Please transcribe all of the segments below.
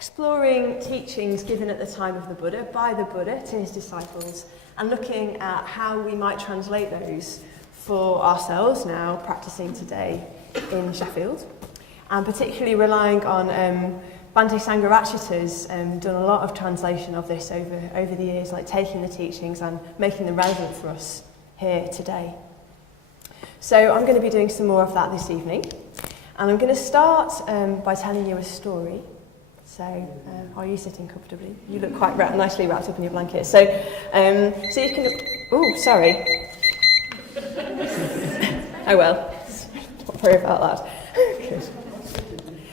exploring teachings given at the time of the Buddha by the Buddha to his disciples and looking at how we might translate those for ourselves now practicing today in Sheffield, and particularly relying on Bhante Sangharakshita's done a lot of translation of this over the years, like taking the teachings and making them relevant for us here today. So I'm going to be doing some more of that this evening, and I'm going to start by telling you a story. So, are you sitting comfortably? You look quite nicely wrapped up in your blanket. So you can... Oh, sorry. Oh well, don't worry about that. Good.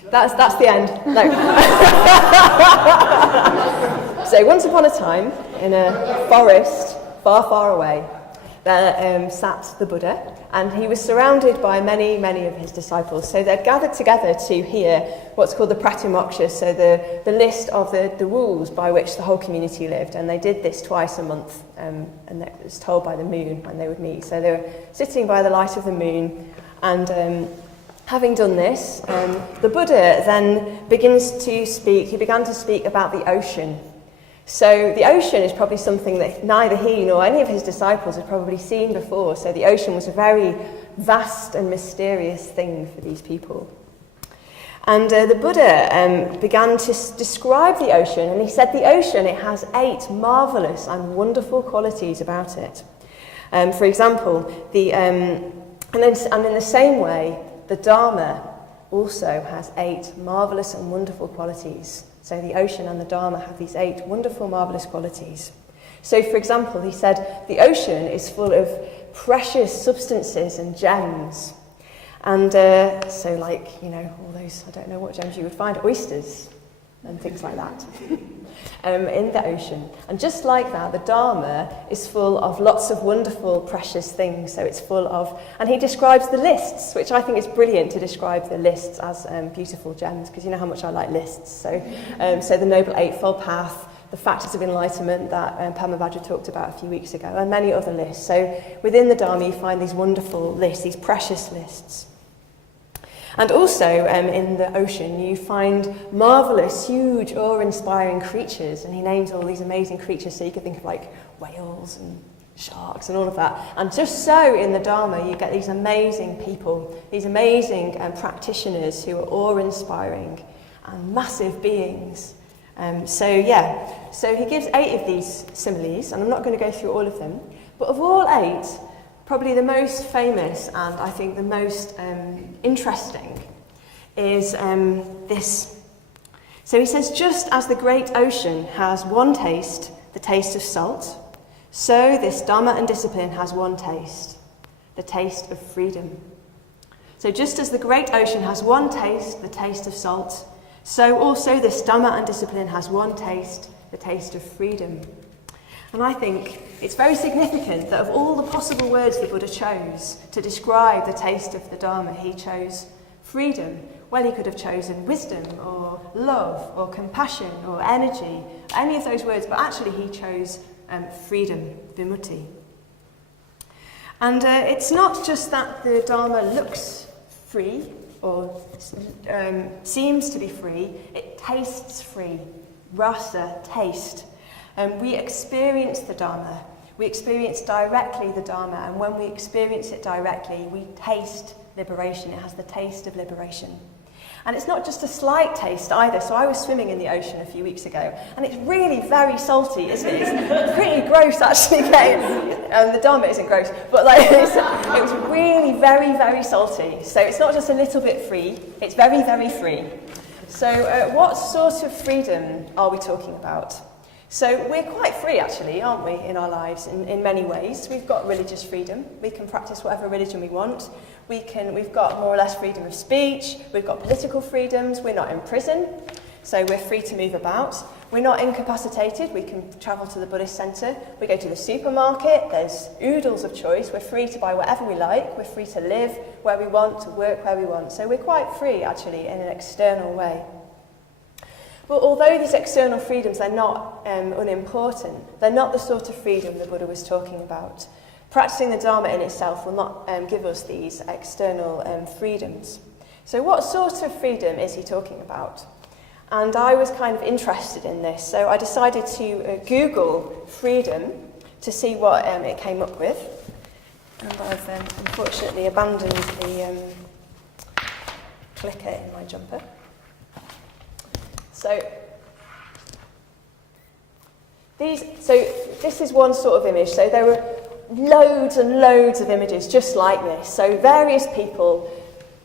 That's the end. No. So once upon a time, in a forest far, far away, there sat the Buddha, and he was surrounded by many, many of his disciples. So they'd gathered together to hear what's called the Pratimoksha, so the list of the rules by which the whole community lived. And they did this twice a month, and it was told by the moon when they would meet. So they were sitting by the light of the moon, and having done this, the Buddha then began to speak about the ocean. So the ocean is probably something that neither he nor any of his disciples had probably seen before. So the ocean was a very vast and mysterious thing for these people. And the Buddha began to describe the ocean, and he said the ocean, it has 8 marvellous and wonderful qualities about it. For example, and in the same way, the Dharma also has 8 marvellous and wonderful qualities. So the ocean and the Dharma have these 8 wonderful, marvellous qualities. So, for example, he said the ocean is full of precious substances and gems. And so, like, all those, I don't know what gems you would find, oysters and things like that in the ocean. And just like that, the Dharma is full of lots of wonderful, precious things. So it's full of, and he describes the lists, which I think is brilliant to describe the lists as beautiful gems, because you know how much I like lists. So, so the Noble Eightfold Path, the factors of enlightenment that Padma talked about a few weeks ago, and many other lists. So within the Dharma, you find these wonderful lists, these precious lists. And also in the ocean, you find marvellous, huge, awe-inspiring creatures. And he names all these amazing creatures, so you can think of like whales and sharks and all of that. And just so in the Dharma, you get these amazing people, these amazing practitioners who are awe-inspiring and massive beings. So he gives 8 of these similes, and I'm not going to go through all of them. But of all 8, probably the most famous and I think the most interesting is this. So he says, just as the great ocean has one taste, the taste of salt, so this Dharma and discipline has one taste, the taste of freedom. So just as the great ocean has one taste, the taste of salt, so also this Dharma and discipline has one taste, the taste of freedom. And I think it's very significant that of all the possible words the Buddha chose to describe the taste of the Dharma, he chose freedom. Well, he could have chosen wisdom or love or compassion or energy, any of those words, but actually he chose freedom, vimutti. And it's not just that the Dharma looks free or seems to be free, it tastes free, rasa, taste. We experience the Dharma. We experience directly the Dharma, and when we experience it directly, we taste liberation. It has the taste of liberation. And it's not just a slight taste either. So I was swimming in the ocean a few weeks ago, and it's really very salty, isn't it? It's pretty gross, actually. The Dharma isn't gross, but it was really very, very salty. So it's not just a little bit free, it's very, very free. So what sort of freedom are we talking about? So we're quite free, actually, aren't we, in our lives in many ways. We've got religious freedom. We can practice whatever religion we want. We've got more or less freedom of speech. We've got political freedoms. We're not in prison, so we're free to move about. We're not incapacitated. We can travel to the Buddhist centre. We go to the supermarket. There's oodles of choice. We're free to buy whatever we like. We're free to live where we want, to work where we want. So we're quite free, actually, in an external way. But although these external freedoms are not unimportant, they're not the sort of freedom the Buddha was talking about. Practicing the Dharma in itself will not give us these external freedoms. So what sort of freedom is he talking about? And I was kind of interested in this, so I decided to Google freedom to see what it came up with. And I've unfortunately abandoned the clicker in my jumper. So this is one sort of image. So there were loads and loads of images just like this. So various people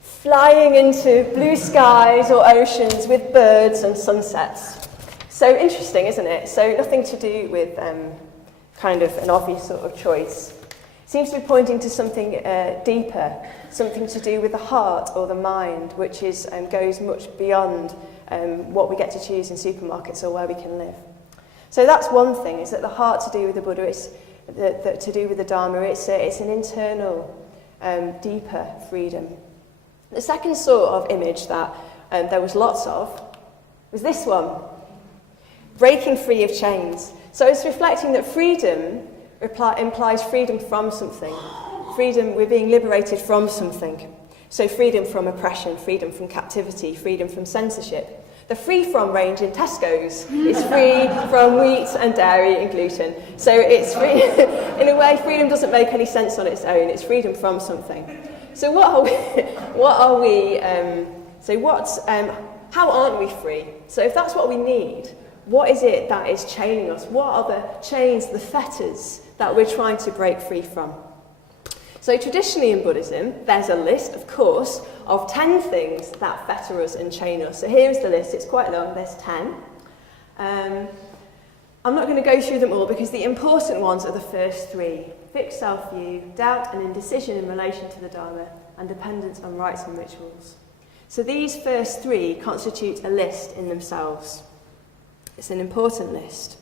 flying into blue skies or oceans with birds and sunsets. So interesting, isn't it? So nothing to do with kind of an obvious sort of choice. Seems to be pointing to something deeper, something to do with the heart or the mind, which is goes much beyond what we get to choose in supermarkets or where we can live. So that's one thing, is that the heart to do with the Buddha, it's to do with the Dharma, it's an internal, deeper freedom. The second sort of image that there was lots of was this one, breaking free of chains. So it's reflecting that freedom implies freedom from something. Freedom, we're being liberated from something. So freedom from oppression, freedom from captivity, freedom from censorship. The free from range in Tesco's is free from wheat and dairy and gluten. So it's free. In a way, freedom doesn't make any sense on its own. It's freedom from something. So how aren't we free? So if that's what we need, what is it that is chaining us? What are the chains, the fetters that we're trying to break free from? So traditionally in Buddhism, there's a list, of course, of 10 things that fetter us and chain us. So here's the list. It's quite long. There's 10. I'm not going to go through them all because the important ones are the first 3. Fixed self-view, doubt and indecision in relation to the Dharma, and dependence on rites and rituals. So these first 3 constitute a list in themselves. It's an important list.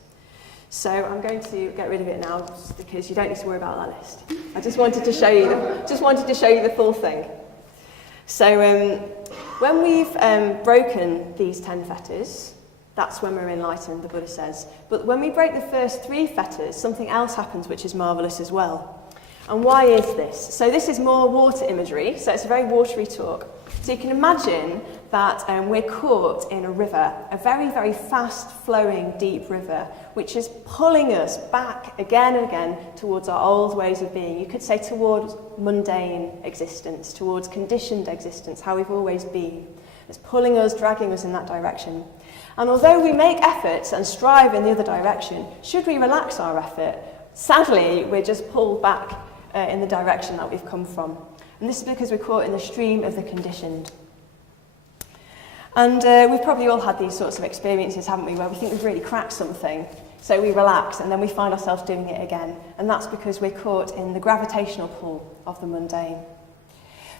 So I'm going to get rid of it now because you don't need to worry about that list. I just wanted to show you the full thing. So when we've broken these 10 fetters, that's when we're enlightened, the Buddha says. But when we break the first 3 fetters, something else happens which is marvellous as well. And why is this? So this is more water imagery, so it's a very watery talk. So you can imagine that we're caught in a river, a very, very fast-flowing, deep river, which is pulling us back again and again towards our old ways of being. You could say towards mundane existence, towards conditioned existence, how we've always been. It's pulling us, dragging us in that direction. And although we make efforts and strive in the other direction, should we relax our effort, sadly, we're just pulled back in the direction that we've come from. And this is because we're caught in the stream of the conditioned. And we've probably all had these sorts of experiences, haven't we, where we think we've really cracked something, so we relax, and then we find ourselves doing it again. And that's because we're caught in the gravitational pull of the mundane.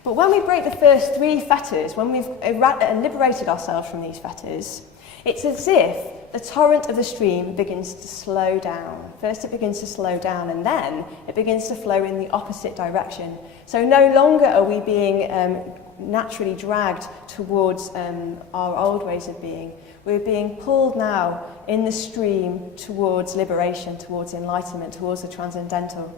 But when we break the first 3 fetters, when we've liberated ourselves from these fetters, it's as if the torrent of the stream begins to slow down. First it begins to slow down, and then it begins to flow in the opposite direction. So no longer are we being naturally dragged towards our old ways of being. We're being pulled now in the stream towards liberation, towards enlightenment, towards the transcendental.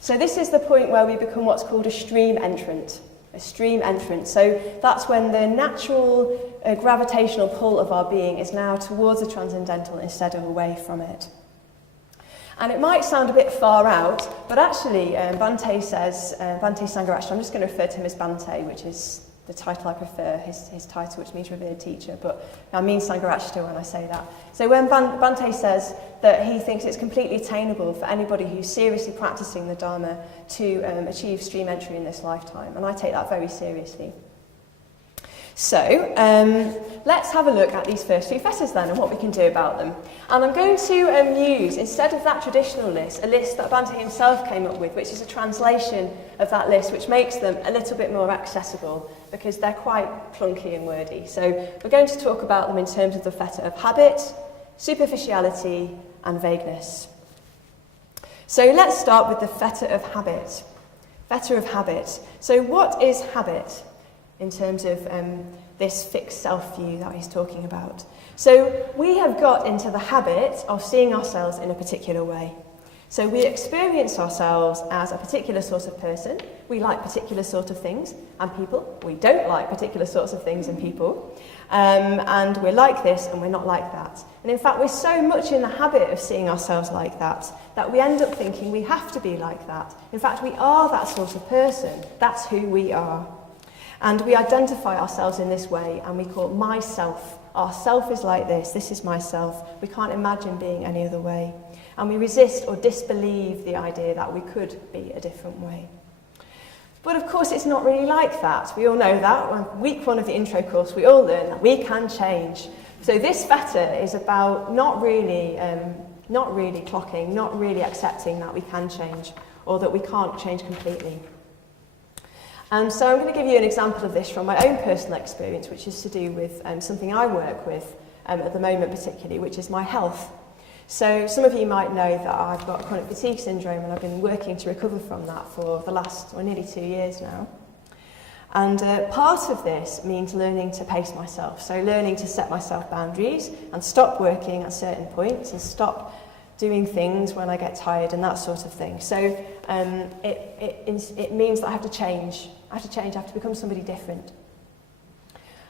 So this is the point where we become what's called a stream entrant. A stream entrance. So that's when the natural gravitational pull of our being is now towards the transcendental instead of away from it. And it might sound a bit far out, but actually Bhante says, Bhante Sangharakshita, I'm just going to refer to him as Bhante, which is the title I prefer, his title, which means revered teacher, but I mean Sangharakshita when I say that. So when Bhante says that he thinks it's completely attainable for anybody who's seriously practicing the Dharma to achieve stream entry in this lifetime, and I take that very seriously. So let's have a look at these first 3 fetters then and what we can do about them. And I'm going to use, instead of that traditional list, a list that Bhante himself came up with, which is a translation of that list, which makes them a little bit more accessible because they're quite clunky and wordy. So we're going to talk about them in terms of the fetter of habit, superficiality, and vagueness. So let's start with the fetter of habit. Fetter of habit. So what is habit in terms of this fixed self-view that he's talking about? So we have got into the habit of seeing ourselves in a particular way. So we experience ourselves as a particular sort of person. We like particular sort of things and people. We don't like particular sorts of things and people. And we're like this and we're not like that. And in fact, we're so much in the habit of seeing ourselves like that we end up thinking we have to be like that. In fact, we are that sort of person. That's who we are. And we identify ourselves in this way and we call myself. Our self is like this is myself. We can't imagine being any other way. And we resist or disbelieve the idea that we could be a different way. But of course, it's not really like that. We all know that. On week 1 of the intro course, we all learn that we can change. So this feta is about not really clocking, not really accepting that we can change or that we can't change completely. And so I'm going to give you an example of this from my own personal experience, which is to do with something I work with at the moment particularly, which is my health. So some of you might know that I've got chronic fatigue syndrome and I've been working to recover from that for the last nearly 2 years now. And part of this means learning to pace myself, so learning to set myself boundaries and stop working at certain points and stop doing things when I get tired and that sort of thing. So it means that I have to change. I have to become somebody different.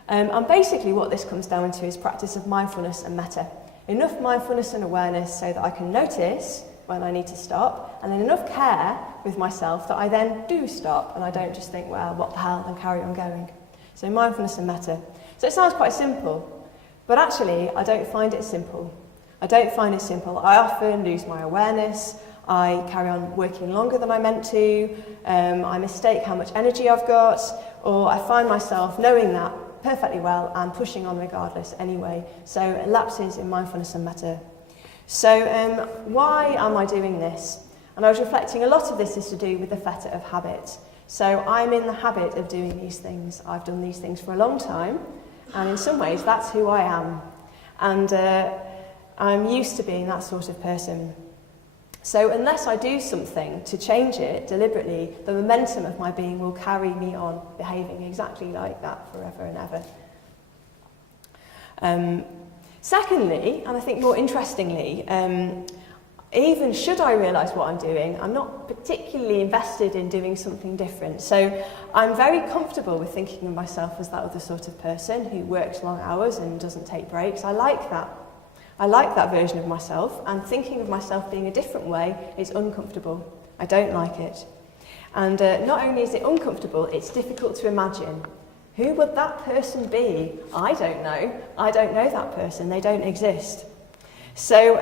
And basically what this comes down to is practice of mindfulness and metta. Enough mindfulness and awareness so that I can notice when I need to stop, and then enough care with myself that I then do stop and I don't just think, well, what the hell, and carry on going. So mindfulness and metta. So it sounds quite simple, but actually I don't find it simple. I often lose my awareness, I carry on working longer than I meant to, I mistake how much energy I've got, or I find myself knowing that perfectly well and pushing on regardless anyway. So lapses in mindfulness and metta. So why am I doing this? And I was reflecting, a lot of this is to do with the feta of habit. So I'm in the habit of doing these things. I've done these things for a long time, and in some ways that's who I am. And I'm used to being that sort of person. So unless I do something to change it deliberately, the momentum of my being will carry me on behaving exactly like that forever and ever. Secondly, and I think more interestingly, even should I realise what I'm doing, I'm not particularly invested in doing something different. So I'm very comfortable with thinking of myself as that other sort of person who works long hours and doesn't take breaks. I like that. I like that version of myself, and thinking of myself being a different way is uncomfortable. I don't like it. And not only is it uncomfortable, it's difficult to imagine. Who would that person be? I don't know. I don't know that person. They don't exist. So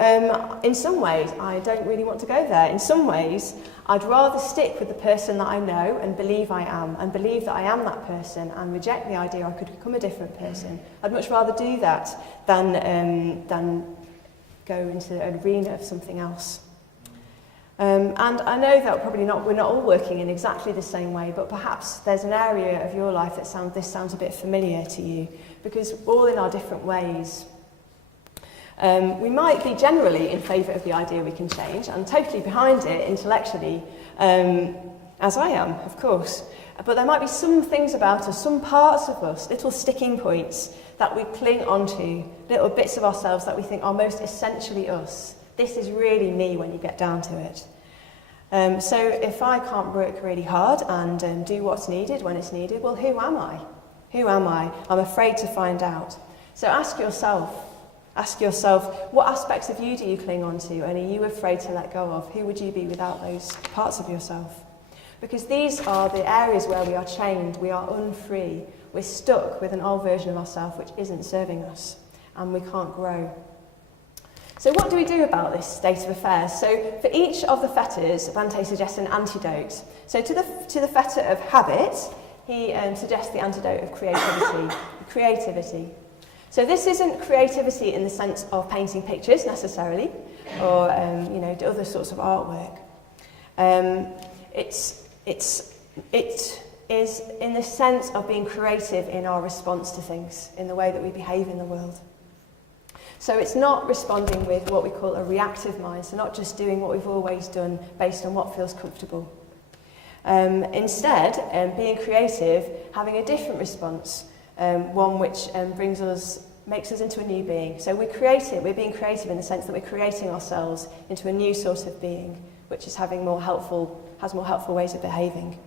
in some ways, I don't really want to go there. In some ways, I'd rather stick with the person that I know and believe I am, and believe that I am that person, and reject the idea I could become a different person. I'd much rather do that than go into an arena of something else. And I know that we're not all working in exactly the same way, but perhaps there's an area of your life that sounds a bit familiar to you, because all in our different ways. We might be generally in favour of the idea we can change and totally behind it intellectually, as I am, of course. But there might be some things about us, some parts of us, little sticking points that we cling onto, little bits of ourselves that we think are most essentially us. This is really me when you get down to it. So if I can't work really hard and do what's needed when it's needed, well, who am I? Who am I? I'm afraid to find out. So ask yourself, what aspects of you do you cling on to, and are you afraid to let go of? Who would you be without those parts of yourself? Because these are the areas where we are chained, we are unfree, we're stuck with an old version of ourselves which isn't serving us, and we can't grow. So what do we do about this state of affairs? So for each of the fetters, Bhante suggests an antidote. So to the feta of habit, he suggests the antidote of creativity. So this isn't creativity in the sense of painting pictures necessarily, or other sorts of artwork. It is in the sense of being creative in our response to things, in the way that we behave in the world. So it's not responding with what we call a reactive mind, so not just doing what we've always done based on what feels comfortable. Instead, being creative, having a different response, one which brings us makes us into a new being. So we're creative, we're being creative in the sense that we're creating ourselves into a new sort of being, which is has more helpful ways of behaving.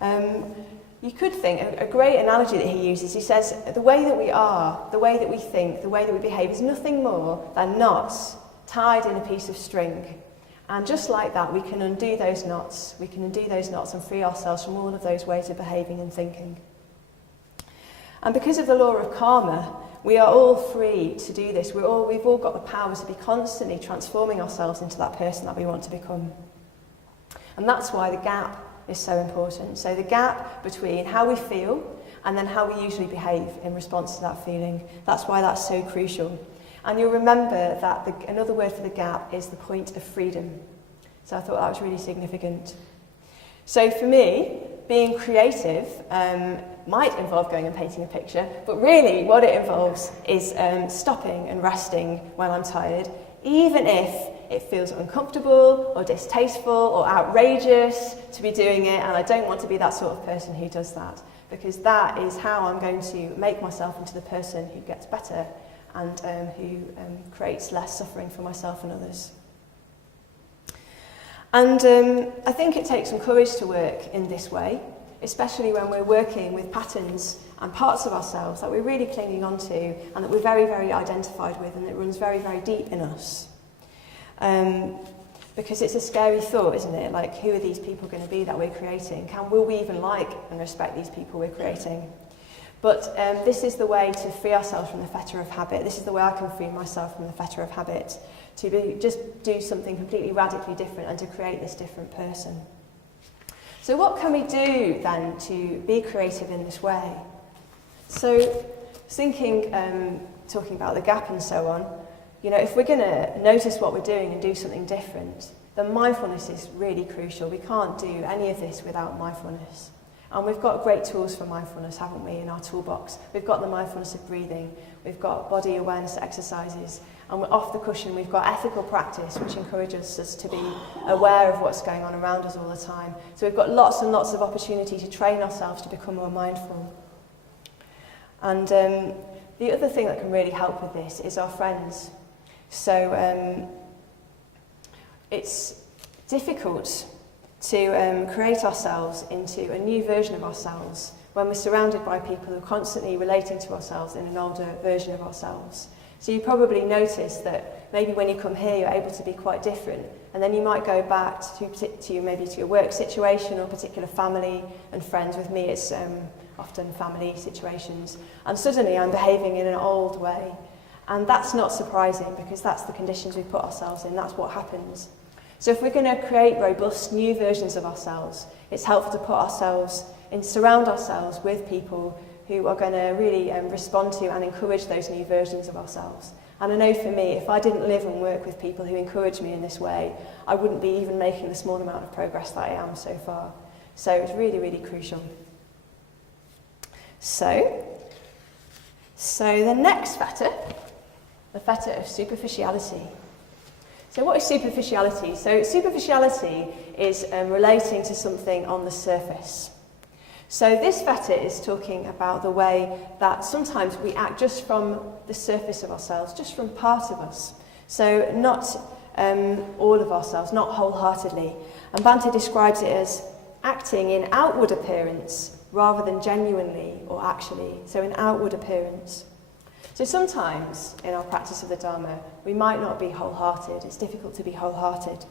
You could think, a great analogy that he uses, he says, the way that we are, the way that we think, the way that we behave is nothing more than knots tied in a piece of string. And just like that, we can undo those knots. We can undo those knots and free ourselves from all of those ways of behaving and thinking. And because of the law of karma, we are all free to do this. We've all got the power to be constantly transforming ourselves into that person that we want to become. And that's why the gap is so important. So the gap between how we feel and then how we usually behave in response to that feeling, that's why that's so crucial. And you'll remember that another word for the gap is the point of freedom. So I thought that was really significant. So for me, being creative might involve going and painting a picture, but really what it involves is stopping and resting when I'm tired, even if it feels uncomfortable or distasteful or outrageous to be doing it, and I don't want to be that sort of person who does that, because that is how I'm going to make myself into the person who gets better and who creates less suffering for myself and others. And I think it takes some courage to work in this way, especially when we're working with patterns and parts of ourselves that we're really clinging on to and that we're very, very identified with and that runs very, very deep in us. Because it's a scary thought, isn't it? Like, who are these people going to be that we're creating? Will we even like and respect these people we're creating? But this is the way to free ourselves from the fetter of habit. This is the way I can free myself from the fetter of habit, to just do something completely radically different and to create this different person. So what can we do then to be creative in this way? So thinking, talking about the gap and so on, you know, if we're going to notice what we're doing and do something different, then mindfulness is really crucial. We can't do any of this without mindfulness. And we've got great tools for mindfulness, haven't we, in our toolbox. We've got the mindfulness of breathing, we've got body awareness exercises, and we're off the cushion, we've got ethical practice, which encourages us to be aware of what's going on around us all the time. So we've got lots and lots of opportunity to train ourselves to become more mindful. And the other thing that can really help with this is our friends. So it's difficult to create ourselves into a new version of ourselves when we're surrounded by people who are constantly relating to ourselves in an older version of ourselves. So you probably notice that maybe when you come here you're able to be quite different, and then you might go back to maybe to your work situation or particular family and friends. With me it's often family situations, and suddenly I'm behaving in an old way. And that's not surprising, because that's the conditions we put ourselves in, that's what happens. So if we're going to create robust new versions of ourselves, it's helpful to surround ourselves with people who are going to really respond to and encourage those new versions of ourselves. And I know for me, if I didn't live and work with people who encourage me in this way, I wouldn't be even making the small amount of progress that I am so far. So it's really, really crucial. So the next fetter, the fetter of superficiality. So what is superficiality? So superficiality is relating to something on the surface. So this fetter is talking about the way that sometimes we act just from the surface of ourselves, just from part of us. So not all of ourselves, not wholeheartedly. And Bhante describes it as acting in outward appearance rather than genuinely or actually. So in outward appearance. So sometimes in our practice of the Dharma, we might not be wholehearted. It's difficult to be wholehearted.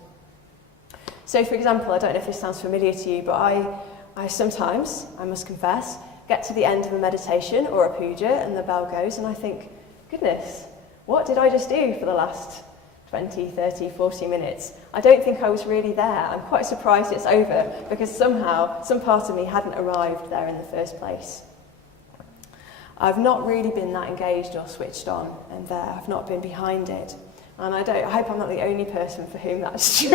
So for example, I don't know if this sounds familiar to you, but I sometimes, I must confess, get to the end of a meditation or a puja and the bell goes and I think, goodness, what did I just do for the last 20, 30, 40 minutes? I don't think I was really there. I'm quite surprised it's over, because somehow some part of me hadn't arrived there in the first place. I've not really been that engaged or switched on and there. I've not been behind it. And I hope I'm not the only person for whom that's true.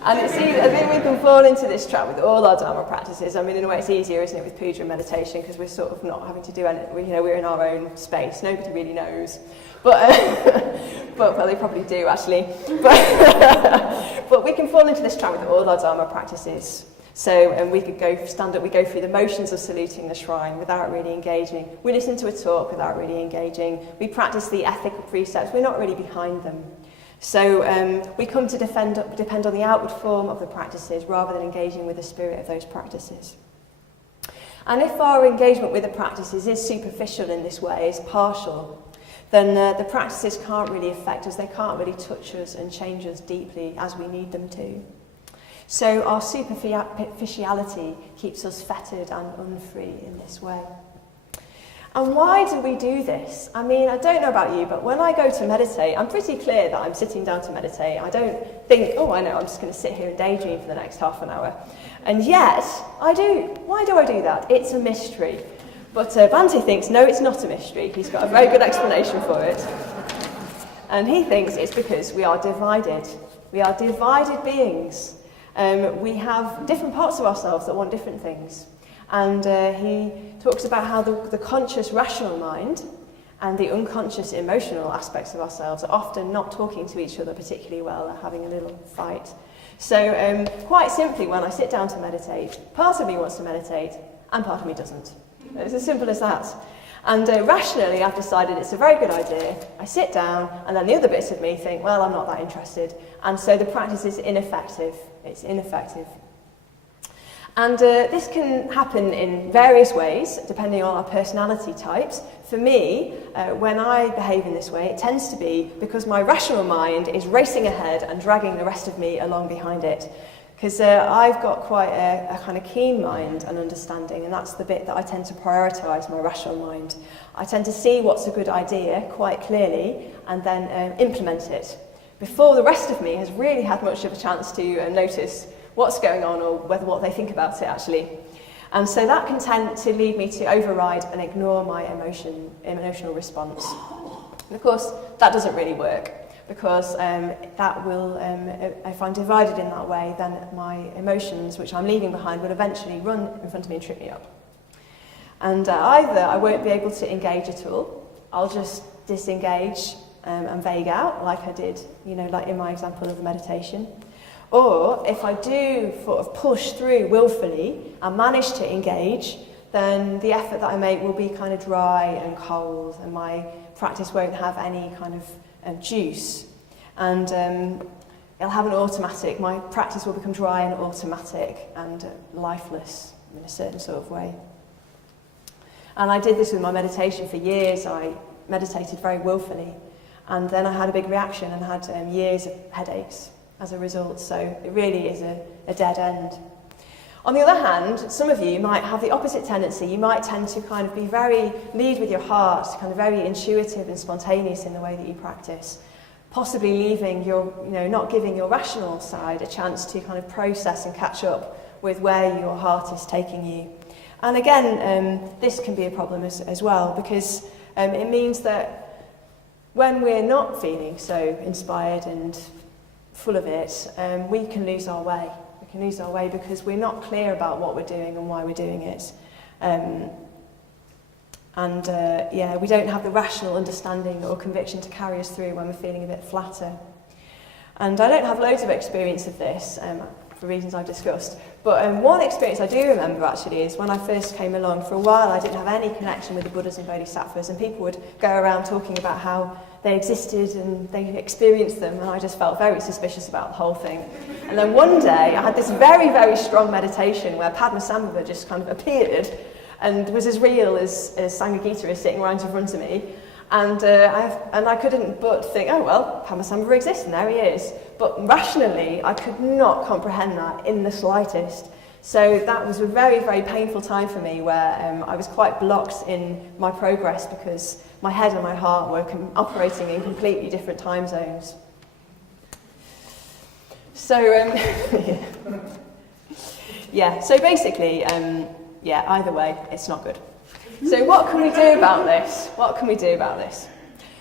And it's easy, I think we can fall into this trap with all our Dharma practices. I mean, in a way it's easier, isn't it, with puja and meditation, because we're sort of not having to do anything. We're in our own space. Nobody really knows. But well, they probably do, actually. But we can fall into this trap with all our Dharma practices. So we could stand up, we go through the motions of saluting the shrine without really engaging. We listen to a talk without really engaging. We practice the ethical precepts, we're not really behind them. So we come to depend on the outward form of the practices rather than engaging with the spirit of those practices. And if our engagement with the practices is superficial in this way, is partial, then the practices can't really affect us, they can't really touch us and change us deeply as we need them to. So our superficiality keeps us fettered and unfree in this way. And why do we do this? I mean, I don't know about you, but when I go to meditate, I'm pretty clear that I'm sitting down to meditate. I don't think, oh, I know, I'm just going to sit here and daydream for the next half an hour. And yet, I do. Why do I do that? It's a mystery. But Bhante thinks, no, it's not a mystery. He's got a very good explanation for it. And he thinks it's because we are divided. We are divided beings. We have different parts of ourselves that want different things. And he talks about how the conscious rational mind and the unconscious emotional aspects of ourselves are often not talking to each other particularly well, they're having a little fight. So quite simply, when I sit down to meditate, part of me wants to meditate and part of me doesn't. It's as simple as that. And rationally, I've decided it's a very good idea. I sit down, and then the other bits of me think, well, I'm not that interested. And so the practice is ineffective. It's ineffective. And this can happen in various ways, depending on our personality types. For me, when I behave in this way, it tends to be because my rational mind is racing ahead and dragging the rest of me along behind it. Because I've got quite a kind of keen mind and understanding, and that's the bit that I tend to prioritise, my rational mind. I tend to see what's a good idea quite clearly and then implement it, before the rest of me has really had much of a chance to notice what's going on or what they think about it actually. And so that can tend to lead me to override and ignore my emotional response. And of course, that doesn't really work. Because that will, if I'm divided in that way, then my emotions, which I'm leaving behind, will eventually run in front of me and trip me up. And either I won't be able to engage at all, I'll just disengage and vague out, like I did, like in my example of the meditation. Or if I do sort of push through willfully and manage to engage, then the effort that I make will be kind of dry and cold, and my practice won't have any kind of juice, and it'll have an automatic, my practice will become dry and automatic and lifeless in a certain sort of way. And I did this with my meditation for years. I meditated very willfully, and then I had a big reaction and had years of headaches as a result, so it really is a dead end. On the other hand, some of you might have the opposite tendency. You might tend to kind of be lead with your heart, kind of very intuitive and spontaneous in the way that you practice, possibly leaving not giving your rational side a chance to kind of process and catch up with where your heart is taking you. And again, this can be a problem as well, because it means that when we're not feeling so inspired and full of it, we can lose our way. We can lose our way because we're not clear about what we're doing and why we're doing it. We don't have the rational understanding or conviction to carry us through when we're feeling a bit flatter. And I don't have loads of experience of this, for reasons I've discussed. But one experience I do remember actually is when I first came along. For a while I didn't have any connection with the Buddhas and Bodhisattvas, and people would go around talking about how they existed and they experienced them, and I just felt very suspicious about the whole thing. And then one day I had this very, very strong meditation where Padmasambhava just kind of appeared and was as real as Sangha is sitting right in front of me. And I couldn't but think, oh well, Padmasambhava exists and there he is. But rationally, I could not comprehend that in the slightest. So that was a very, very painful time for me where I was quite blocked in my progress because my head and my heart were operating in completely different time zones. So, so basically, either way, it's not good. So what can we do about this? What can we do about this?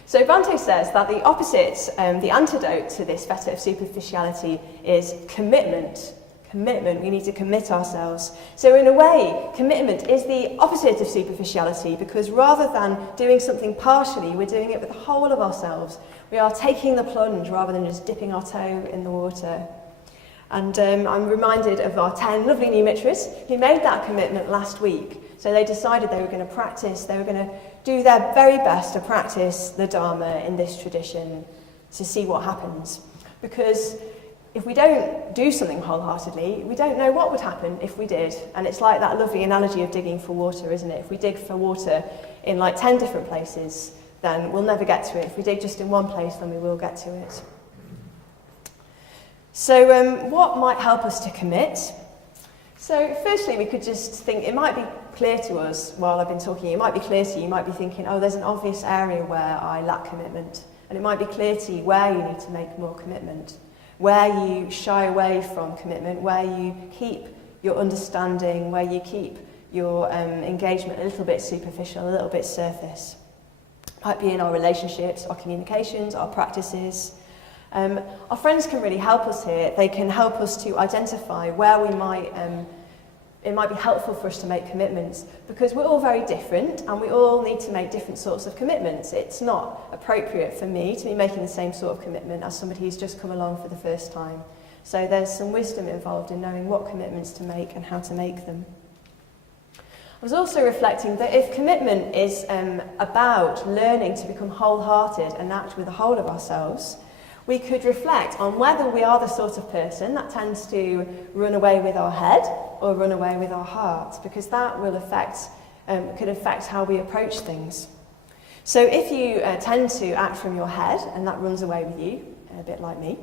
So Bhante says that the opposite, the antidote to this fetter of superficiality is commitment. Commitment, we need to commit ourselves. So in a way, commitment is the opposite of superficiality, because rather than doing something partially, we're doing it with the whole of ourselves. We are taking the plunge rather than just dipping our toe in the water. And I'm reminded of our 10 lovely new Mitras who made that commitment last week. So they decided they were going to practice, they were going to do their very best to practice the Dharma in this tradition to see what happens. Because if we don't do something wholeheartedly, we don't know what would happen if we did. And it's like that lovely analogy of digging for water, isn't it? If we dig for water in like 10 different places, then we'll never get to it. If we dig just in one place, then we will get to it. So what might help us to commit? So firstly, we could just think, it might be clear to us while I've been talking, it might be clear to you, you might be thinking, oh, there's an obvious area where I lack commitment. And it might be clear to you where you need to make more commitment, where you shy away from commitment, where you keep your understanding, where you keep your engagement a little bit superficial, a little bit surface. It might be in our relationships, our communications, our practices. Our friends can really help us here. They can help us to identify where we might, it might be helpful for us to make commitments, because we're all very different and we all need to make different sorts of commitments. It's not appropriate for me to be making the same sort of commitment as somebody who's just come along for the first time. So there's some wisdom involved in knowing what commitments to make and how to make them. I was also reflecting that if commitment is about learning to become wholehearted and act with the whole of ourselves, we could reflect on whether we are the sort of person that tends to run away with our head or run away with our heart, because that will could affect how we approach things. So if you tend to act from your head and that runs away with you, a bit like me,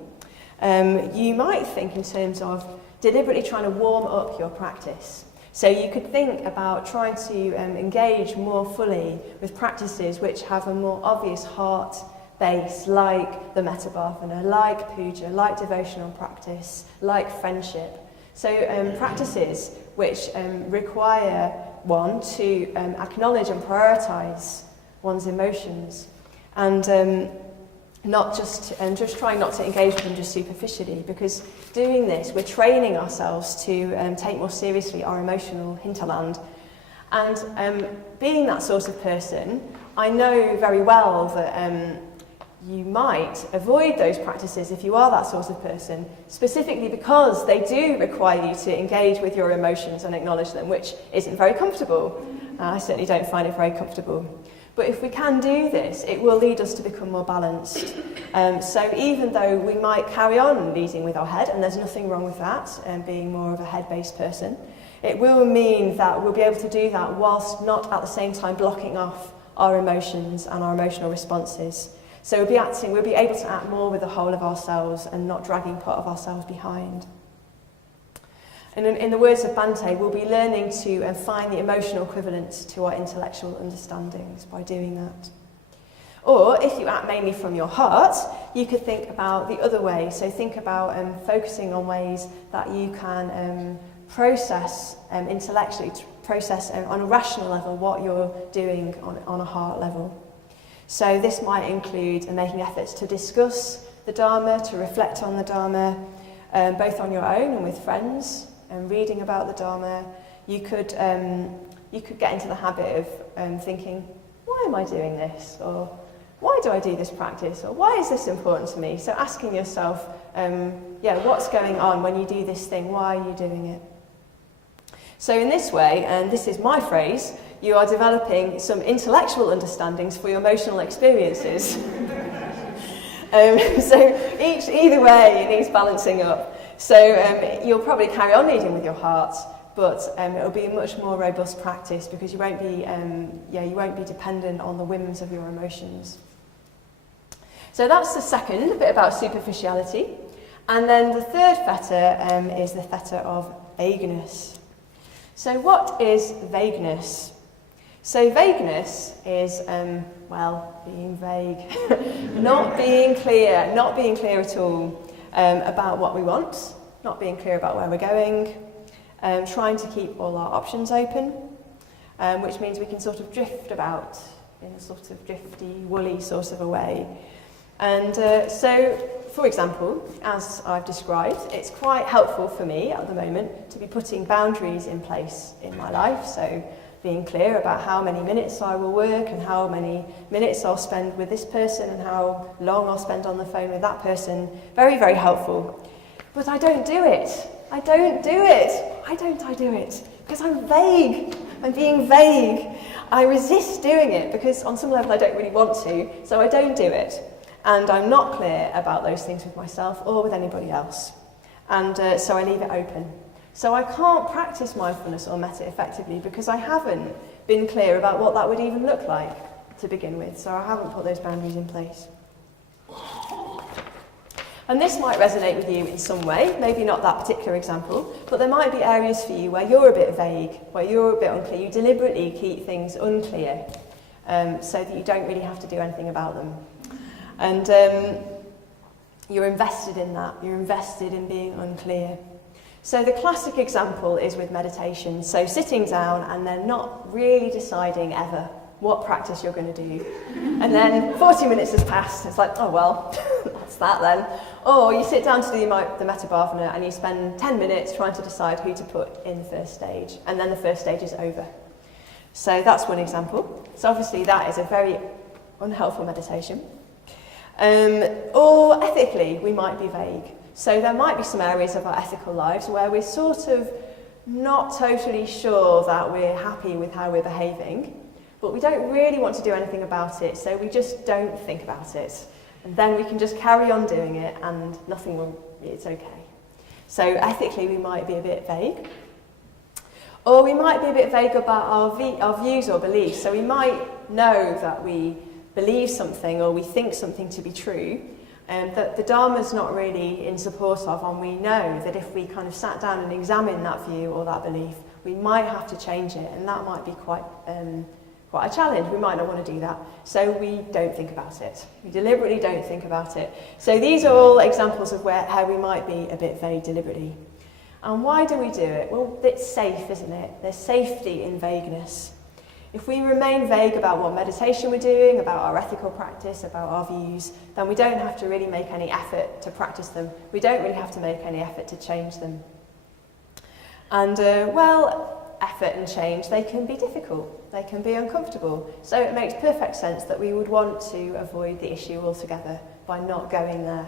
you might think in terms of deliberately trying to warm up your practice. So you could think about trying to engage more fully with practices which have a more obvious heart base, like the Metabhavana, like puja, like devotional practice, like friendship. So practices which require one to acknowledge and prioritise one's emotions, and not just trying not to engage with them just superficially, because doing this we're training ourselves to take more seriously our emotional hinterland. And being that sort of person, I know very well that you might avoid those practices if you are that sort of person, specifically because they do require you to engage with your emotions and acknowledge them, which isn't very comfortable. I certainly don't find it very comfortable. But if we can do this, it will lead us to become more balanced. So even though we might carry on leading with our head, and there's nothing wrong with that, being more of a head-based person, it will mean that we'll be able to do that whilst not at the same time blocking off our emotions and our emotional responses. So we'll be able to act more with the whole of ourselves and not dragging part of ourselves behind. And in the words of Bhante, we'll be learning to find the emotional equivalents to our intellectual understandings by doing that. Or if you act mainly from your heart, you could think about the other way. So think about focusing on ways that you can process intellectually, to process on a rational level what you're doing on a heart level. So this might include making efforts to discuss the Dharma, to reflect on the Dharma, both on your own and with friends, and reading about the Dharma. You could get into the habit of thinking, why am I doing this? Or why do I do this practice? Or why is this important to me? So asking yourself, what's going on when you do this thing? Why are you doing it? So in this way, and this is my phrase, you are developing some intellectual understandings for your emotional experiences. So either way, it needs balancing up. So you'll probably carry on leading with your heart, but it'll be a much more robust practice because you won't be dependent on the whims of your emotions. So that's the second bit about superficiality. And then the third fetter is the fetter of vagueness. So what is vagueness? So vagueness is, being vague, not being clear at all about what we want, not being clear about where we're going, trying to keep all our options open, which means we can sort of drift about in a sort of drifty, woolly sort of a way. And so, for example, as I've described, it's quite helpful for me at the moment to be putting boundaries in place in my life. So being clear about how many minutes I will work and how many minutes I'll spend with this person and how long I'll spend on the phone with that person. Very, very helpful. But I don't do it. I don't do it. Why don't I do it? Because I'm vague. I'm being vague. I resist doing it because on some level I don't really want to, so I don't do it. And I'm not clear about those things with myself or with anybody else. And so I leave it open. So I can't practice mindfulness or metta effectively because I haven't been clear about what that would even look like to begin with. So I haven't put those boundaries in place. And this might resonate with you in some way, maybe not that particular example, but there might be areas for you where you're a bit vague, where you're a bit unclear. You deliberately keep things unclear so that you don't really have to do anything about them. And you're invested in that. You're invested in being unclear. So the classic example is with meditation. So sitting down and then not really deciding ever what practice you're going to do. And then 40 minutes has passed. It's like, oh, well, that's that then. Or you sit down to do the Metta Bhavana and you spend 10 minutes trying to decide who to put in the first stage. And then the first stage is over. So that's one example. So obviously that is a very unhelpful meditation. Or ethically, we might be vague. So there might be some areas of our ethical lives where we're sort of not totally sure that we're happy with how we're behaving, but we don't really want to do anything about it, so we just don't think about it. And then we can just carry on doing it and nothing will, it's okay. So ethically we might be a bit vague. Or we might be a bit vague about our views or beliefs. So we might know that we believe something or we think something to be true, that the Dharma's not really in support of, and we know that if we kind of sat down and examined that view or that belief, we might have to change it, and that might be quite a challenge. We might not want to do that, so we don't think about it. We deliberately don't think about it. So these are all examples of how we might be a bit vague deliberately. And why do we do it? Well, it's safe, isn't it? There's safety in vagueness. If we remain vague about what meditation we're doing, about our ethical practice, about our views, then we don't have to really make any effort to practice them. We don't really have to make any effort to change them. And, effort and change, they can be difficult. They can be uncomfortable. So it makes perfect sense that we would want to avoid the issue altogether by not going there.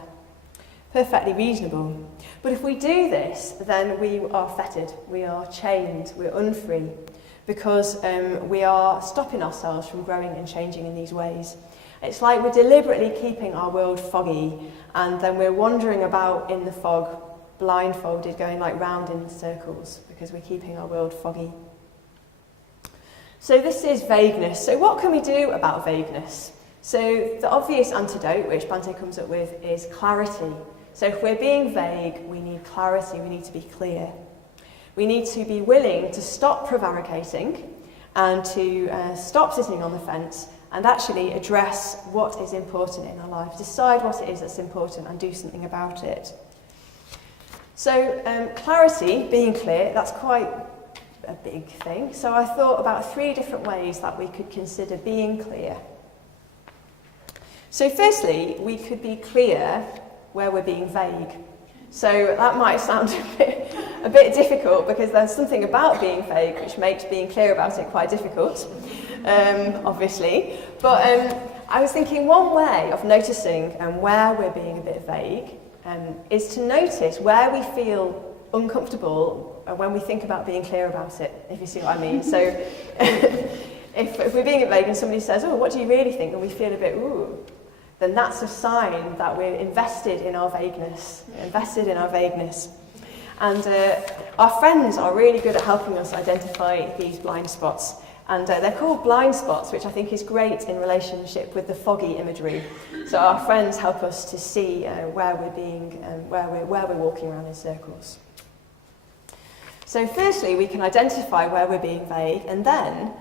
Perfectly reasonable. But if we do this, then we are fettered, we are chained, we're unfree, because we are stopping ourselves from growing and changing in these ways. It's like we're deliberately keeping our world foggy, and then we're wandering about in the fog, blindfolded, going like round in circles, because we're keeping our world foggy. So this is vagueness. So what can we do about vagueness? So the obvious antidote, which Bhante comes up with, is clarity. So if we're being vague, we need clarity, we need to be clear. We need to be willing to stop prevaricating and to stop sitting on the fence and actually address what is important in our life, decide what it is that's important and do something about it. So clarity, being clear, that's quite a big thing. So I thought about 3 different ways that we could consider being clear. So firstly, we could be clear where we're being vague. So that might sound a bit difficult because there's something about being vague which makes being clear about it quite difficult, obviously. But I was thinking one way of noticing where we're being a bit vague is to notice where we feel uncomfortable when we think about being clear about it, if you see what I mean. So if we're being vague and somebody says, oh, what do you really think? And we feel a bit, ooh, then that's a sign that we're invested in our vagueness, And our friends are really good at helping us identify these blind spots. And they're called blind spots, which I think is great in relationship with the foggy imagery. So our friends help us to see where we're walking around in circles. So firstly, we can identify where we're being vague, and then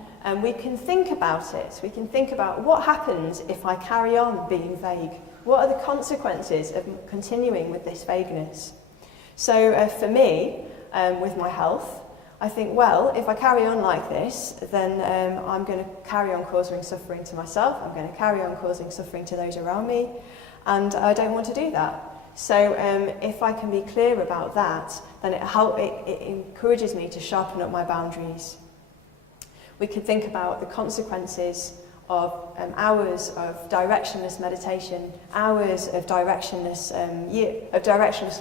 we can think about it. We can think about what happens if I carry on being vague. What are the consequences of continuing with this vagueness? So for me, with my health, I think, well, if I carry on like this, then I'm going to carry on causing suffering to myself, I'm going to carry on causing suffering to those around me, and I don't want to do that. So if I can be clear about that, then it encourages me to sharpen up my boundaries. We could think about the consequences hours of directionless meditation, hours of directionless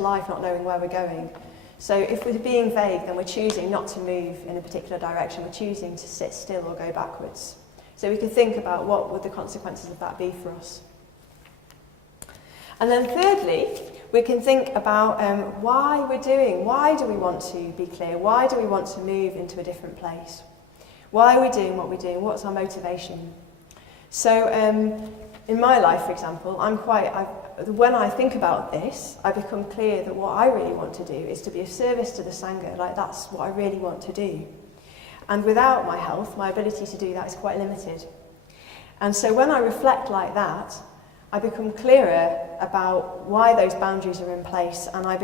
life, not knowing where we're going. So if we're being vague, then we're choosing not to move in a particular direction. We're choosing to sit still or go backwards. So we can think about what would the consequences of that be for us. And then thirdly, we can think about why do we want to be clear? Why do we want to move into a different place? Why are we doing what we're doing? What's our motivation? So in my life, for example, when I think about this, I become clear that what I really want to do is to be of service to the Sangha. Like, that's what I really want to do. And without my health, my ability to do that is quite limited. And so when I reflect like that, I become clearer about why those boundaries are in place, and I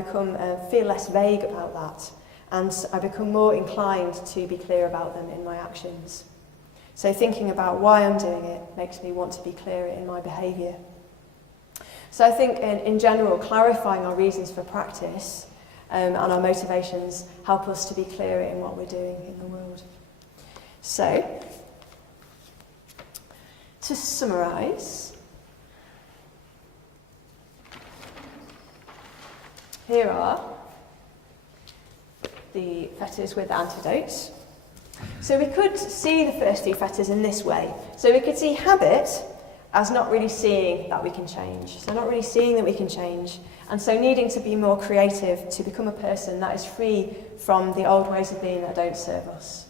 feel less vague about that, and I become more inclined to be clear about them in my actions. So thinking about why I'm doing it makes me want to be clearer in my behaviour. So I think in general, clarifying our reasons for practice and our motivations help us to be clearer in what we're doing in the world. So, to summarise, here are the fetters with the antidotes. So we could see the first two fetters in this way. So we could see habit as not really seeing that we can change. So not really seeing that we can change. And so needing to be more creative to become a person that is free from the old ways of being that don't serve us.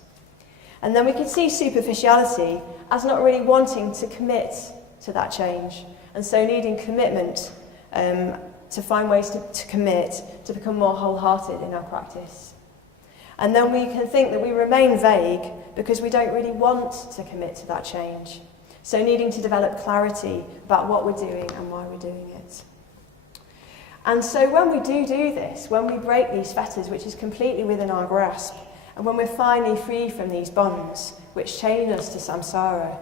And then we could see superficiality as not really wanting to commit to that change. And so needing commitment to find ways to commit, to become more wholehearted in our practice. And then we can think that we remain vague because we don't really want to commit to that change. So needing to develop clarity about what we're doing and why we're doing it. And so when we do this, when we break these fetters, which is completely within our grasp, and when we're finally free from these bonds, which chain us to samsara,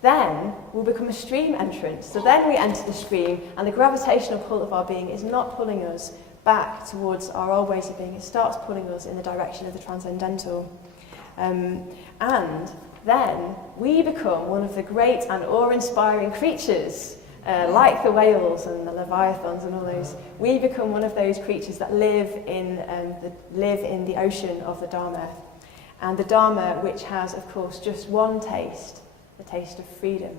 then we'll become a stream entrant. So then we enter the stream, and the gravitational pull of our being is not pulling us back towards our old ways of being. It starts pulling us in the direction of the transcendental. And then we become one of the great and awe-inspiring creatures, like the whales and the leviathans and all those. We become one of those creatures that live in the ocean of the Dharma. And the Dharma, which has, of course, just one taste, the taste of freedom.